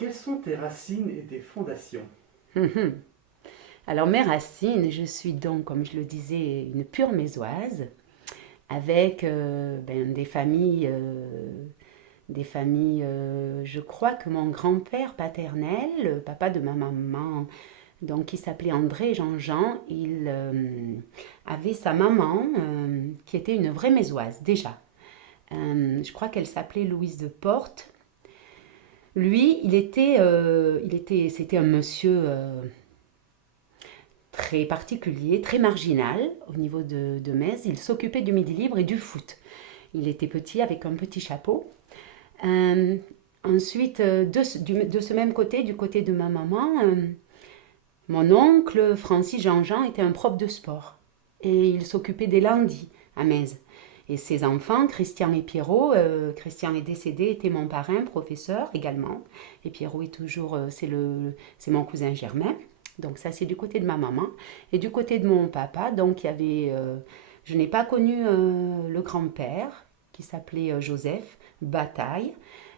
Quelles sont tes racines et tes fondations? Mhm. Alors mes racines, je suis donc, comme je le disais, une pure mésoise, avec je crois que mon grand-père paternel, le papa de ma maman, donc qui s'appelait André Jean-Jean, il avait sa maman qui était une vraie mésoise déjà. Je crois qu'elle s'appelait Louise de Porte. Lui, c'était un monsieur très particulier, très marginal au niveau de Metz. Il s'occupait du Midi Libre et du foot. Il était petit avec un petit chapeau. Euh, Ensuite, de ce même côté, du côté de ma maman, mon oncle Francis Jean-Jean était un prof de sport. Et il s'occupait des lundis à Metz. Et ses enfants, Christian et Pierrot, Christian est décédé, était mon parrain, professeur également. Et Pierrot est toujours, c'est mon cousin Germain. Donc ça, c'est du côté de ma maman. Et du côté de mon papa, donc il y avait, je n'ai pas connu le grand-père, qui s'appelait Joseph Bataille.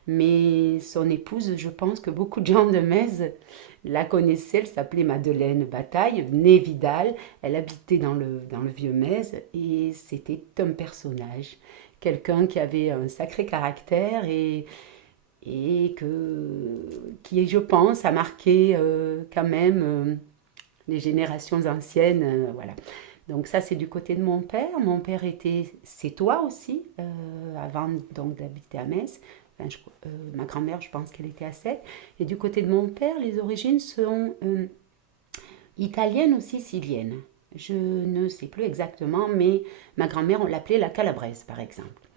Mais son épouse, je pense que beaucoup de gens de Metz la connaissaient. Elle s'appelait Madeleine Bataille, née Vidal. Elle habitait dans le vieux Metz et c'était un personnage. Quelqu'un qui avait un sacré caractère qui, je pense, a marqué quand même les générations anciennes. Voilà. Donc ça, c'est du côté de mon père. Mon père était sétois aussi, avant donc d'habiter à Metz. Enfin, ma grand-mère, je pense qu'elle était à Sète. Et du côté de mon père, les origines sont italiennes ou siciliennes. Je ne sais plus exactement, mais ma grand-mère, on l'appelait la Calabraise, par exemple.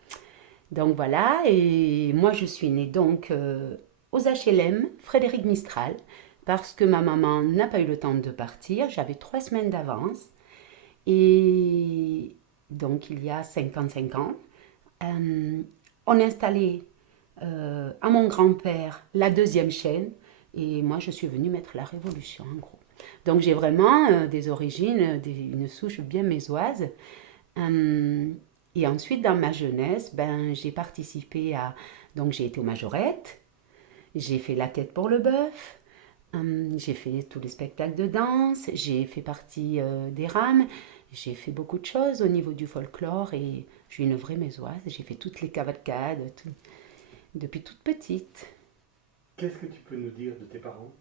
Donc voilà, et moi, je suis née donc aux HLM, Frédéric Mistral, parce que ma maman n'a pas eu le temps de partir. J'avais 3 semaines d'avance. Et donc, il y a 55 ans, euh, on installait à mon grand-père la deuxième chaîne. Et moi, je suis venue mettre la révolution, en gros. Donc, j'ai vraiment des origines, une souche bien mésoise. Euh, et ensuite, dans ma jeunesse, ben, j'ai participé à... Donc, j'ai été aux majorettes, j'ai fait la tête pour le bœuf, j'ai fait tous les spectacles de danse, j'ai fait partie des rames, j'ai fait beaucoup de choses au niveau du folklore et je suis une vraie mésoise. J'ai fait toutes les cavalcades depuis toute petite. Qu'est-ce que tu peux nous dire de tes parents?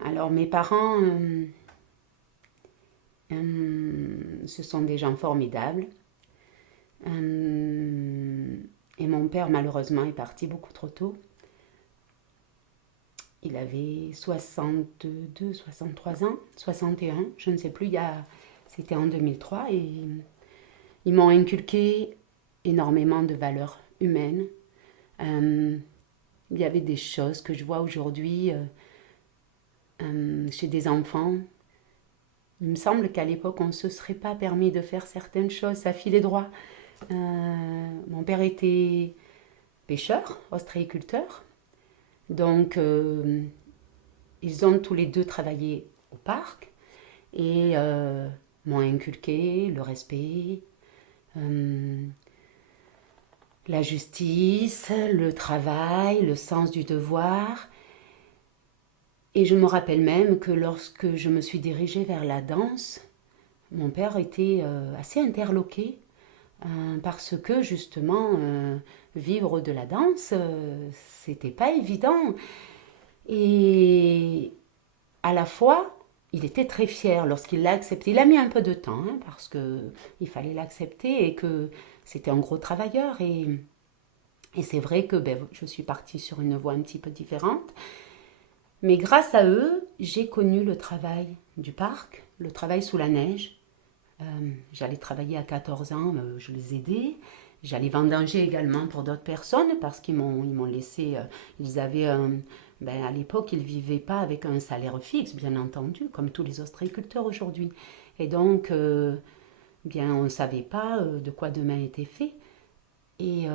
Alors mes parents, ce sont des gens formidables. Et mon père malheureusement est parti beaucoup trop tôt. Il avait 62, 63 ans, 61, je ne sais plus, c'était en 2003. Et ils m'ont inculqué énormément de valeurs humaines. Euh, il y avait des choses que je vois aujourd'hui chez des enfants. Il me semble qu'à l'époque, on ne se serait pas permis de faire certaines choses, ça filait droit. Mon père était pêcheur, ostréiculteur. Donc, ils ont tous les deux travaillé au parc et m'ont inculqué le respect, euh, la justice, le travail, le sens du devoir. Et je me rappelle même que lorsque je me suis dirigée vers la danse, mon père était assez interloqué parce que justement, vivre de la danse, c'était pas évident. Et à la fois, il était très fier lorsqu'il l'a accepté. Il a mis un peu de temps parce que il fallait l'accepter et que c'était un gros travailleur. Et c'est vrai que ben, je suis partie sur une voie un petit peu différente. Mais grâce à eux, j'ai connu le travail du parc, le travail sous la neige. J'allais travailler à 14 ans, je les aidais. J'allais vendanger également pour d'autres personnes parce qu'ils m'ont laissé. Ils avaient ben, à l'époque, ils ne vivaient pas avec un salaire fixe, bien entendu, comme tous les ostréiculteurs aujourd'hui. Et donc, bien, on ne savait pas de quoi demain était fait. Et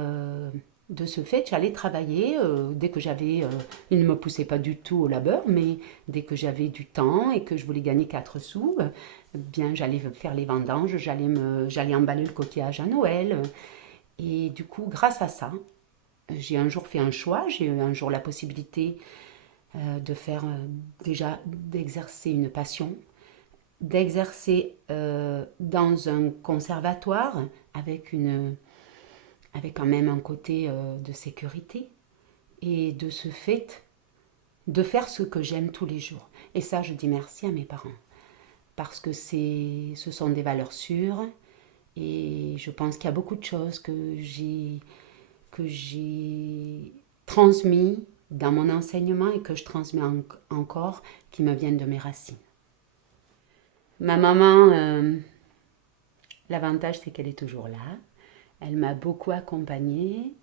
de ce fait, j'allais travailler dès que j'avais. Il ne me poussait pas du tout au labeur, mais dès que j'avais du temps et que je voulais gagner 4 sous, bien, j'allais faire les vendanges, j'allais emballer le coquillage à Noël. Et du coup, grâce à ça, j'ai un jour fait un choix, j'ai eu un jour la possibilité de faire déjà d'exercer une passion, d'exercer dans un conservatoire avec quand même un côté de sécurité et de ce fait de faire ce que j'aime tous les jours. Et ça, je dis merci à mes parents parce que ce sont des valeurs sûres et je pense qu'il y a beaucoup de choses que j'ai transmis dans mon enseignement et que je transmets encore qui me viennent de mes racines. Ma maman, l'avantage c'est qu'elle est toujours là. Elle m'a beaucoup accompagnée.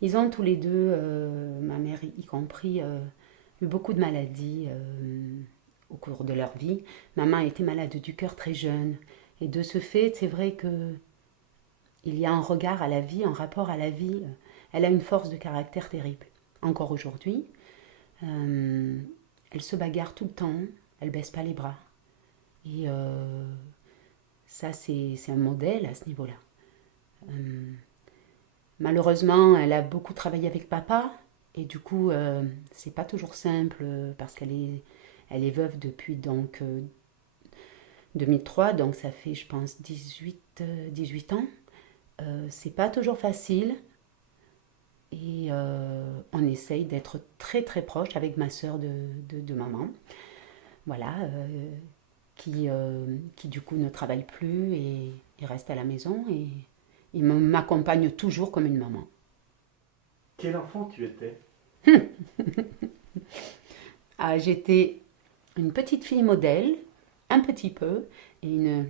Ils ont tous les deux, ma mère y compris, eu beaucoup de maladies au cours de leur vie. Maman était malade du cœur très jeune. Et de ce fait, c'est vrai que il y a un regard à la vie, un rapport à la vie. Elle a une force de caractère terrible. Encore aujourd'hui, elle se bagarre tout le temps, elle baisse pas les bras. Et ça, c'est un modèle à ce niveau-là. Malheureusement, elle a beaucoup travaillé avec papa. Et du coup, c'est pas toujours simple parce elle est veuve depuis donc 2003, donc ça fait, je pense, 18 ans. C'est pas toujours facile et on essaye d'être très très proche avec ma sœur de maman. Voilà, qui du coup ne travaille plus et reste à la maison et il m'accompagne toujours comme une maman. Quel enfant tu étais? Ah, j'étais une petite fille modèle, un petit peu, et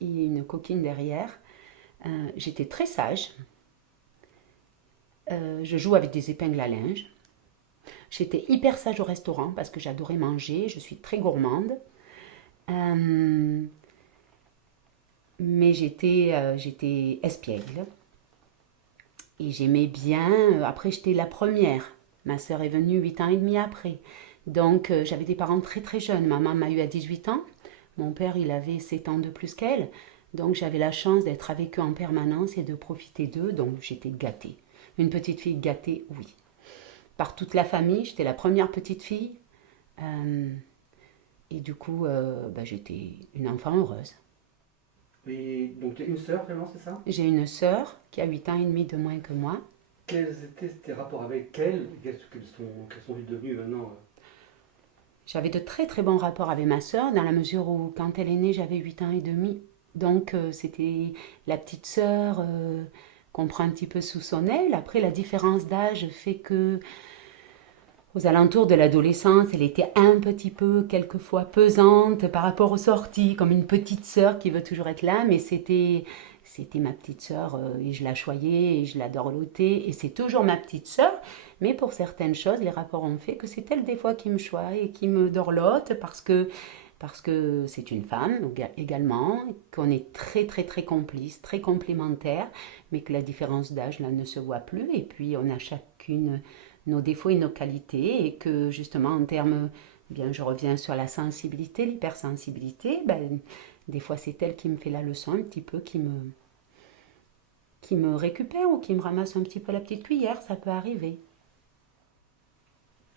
une coquine derrière. J'étais très sage. Je joue avec des épingles à linge. J'étais hyper sage au restaurant parce que j'adorais manger. Je suis très gourmande. Mais j'étais espiègle. Et j'aimais bien. Après, j'étais la première. Ma sœur est venue 8 ans et demi après. Donc, j'avais des parents très très jeunes. Maman m'a eu à 18 ans. Mon père, il avait 7 ans de plus qu'elle. Donc, j'avais la chance d'être avec eux en permanence et de profiter d'eux. Donc, j'étais gâtée. Une petite fille gâtée, oui. Par toute la famille, j'étais la première petite fille. Et du coup, j'étais une enfant heureuse. Et donc tu as une sœur vraiment, c'est ça? J'ai une sœur qui a 8 ans et demi de moins que moi. Quels étaient tes rapports avec elle? Qu'elles sont devenues maintenant? J'avais de très très bons rapports avec ma sœur dans la mesure où quand elle est née, j'avais 8 ans et demi. Donc c'était la petite sœur qu'on prend un petit peu sous son aile. Après, la différence d'âge fait que aux alentours de l'adolescence, elle était un petit peu quelquefois pesante par rapport aux sorties, comme une petite sœur qui veut toujours être là, mais c'était ma petite sœur et je la choyais et je la dorlotais et c'est toujours ma petite sœur, mais pour certaines choses, les rapports ont fait que c'est elle des fois qui me choie et qui me dorlote parce que c'est une femme également, qu'on est très très très complices, très complémentaires, mais que la différence d'âge là ne se voit plus et puis on a chacune nos défauts et nos qualités et que justement en termes, bien je reviens sur la sensibilité, l'hypersensibilité, des fois c'est elle qui me fait la leçon un petit peu, qui me récupère ou qui me ramasse un petit peu la petite cuillère, ça peut arriver.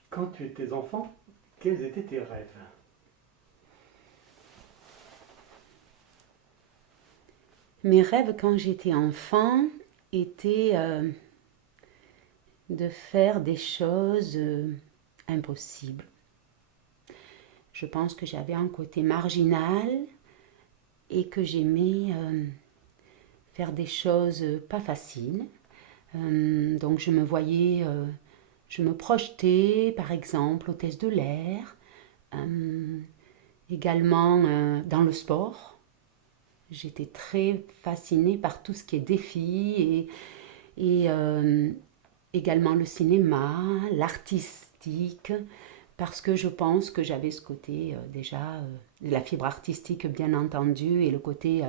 Quand tu étais enfant, quels étaient tes rêves? Mes rêves quand j'étais enfant étaient de faire des choses impossibles. Je pense que j'avais un côté marginal et que j'aimais faire des choses pas faciles. Donc je me voyais, je me projetais par exemple hôtesse de l'air, également dans le sport. J'étais très fascinée par tout ce qui est défi et également le cinéma, l'artistique, parce que je pense que j'avais ce côté déjà, la fibre artistique bien entendu, et le côté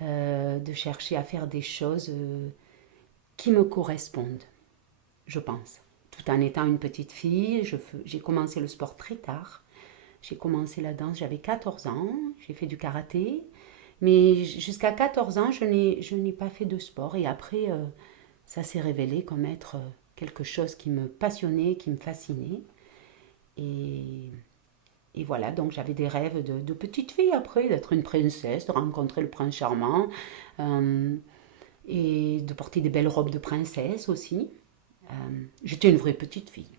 de chercher à faire des choses qui me correspondent, je pense. Tout en étant une petite fille, j'ai commencé le sport très tard. J'ai commencé la danse, j'avais 14 ans, j'ai fait du karaté, mais jusqu'à 14 ans, je n'ai pas fait de sport. Et après, ça s'est révélé comme être quelque chose qui me passionnait, qui me fascinait. Et, et voilà, donc j'avais des rêves de petite fille après, d'être une princesse, de rencontrer le prince charmant, euh, et de porter des belles robes de princesse aussi. J'étais une vraie petite fille.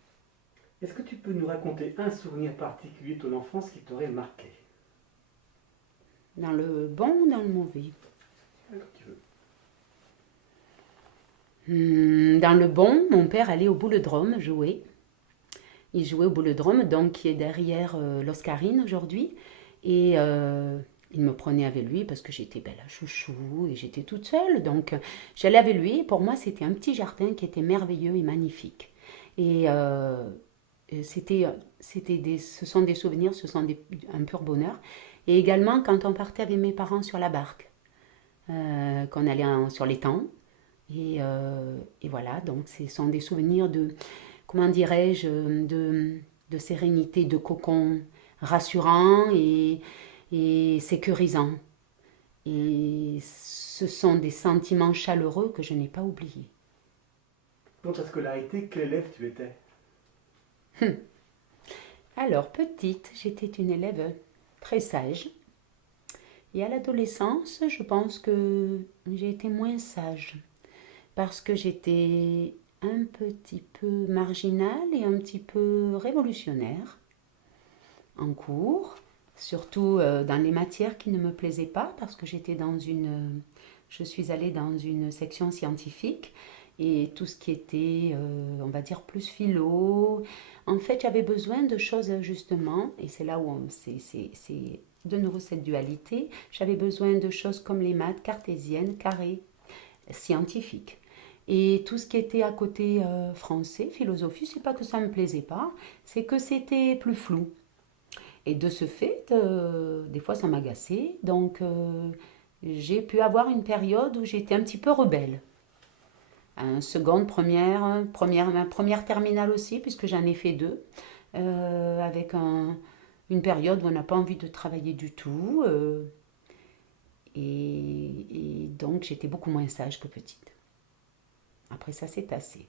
Est-ce que tu peux nous raconter un souvenir particulier de ton enfance qui t'aurait marqué? Dans le bon ou dans le mauvais? Comme tu veux. Dans le bon, mon père allait au Boulodrome jouer. Il jouait au Boulodrome, donc qui est derrière l'Oscarine aujourd'hui. Et il me prenait avec lui parce que j'étais belle à chouchou et j'étais toute seule. Donc j'allais avec lui. Pour moi, c'était un petit jardin qui était merveilleux et magnifique. Et ce sont des souvenirs, un pur bonheur. Et également quand on partait avec mes parents sur la barque, qu'on allait sur l'étang. Et voilà, donc ce sont des souvenirs de, comment dirais-je, de sérénité, de cocon rassurant et sécurisant. Et ce sont des sentiments chaleureux que je n'ai pas oubliés. Dans ta scolarité, quel élève tu étais? Alors, petite, j'étais une élève très sage. Et à l'adolescence, je pense que j'ai été moins sage. Parce que j'étais un petit peu marginale et un petit peu révolutionnaire en cours, surtout dans les matières qui ne me plaisaient pas, parce que je suis allée dans une section scientifique et tout ce qui était, on va dire, plus philo. En fait, j'avais besoin de choses justement, et c'est là où c'est de nouveau cette dualité. J'avais besoin de choses comme les maths cartésiennes, carrées, scientifiques. Et tout ce qui était à côté français, philosophie, c'est pas que ça me plaisait pas, c'est que c'était plus flou. Et de ce fait, des fois ça m'agaçait. Donc j'ai pu avoir une période où j'étais un petit peu rebelle. Seconde, ma première terminale aussi, puisque j'en ai fait deux, avec une période où on n'a pas envie de travailler du tout. Et donc j'étais beaucoup moins sage que petite. Après ça, c'est assez.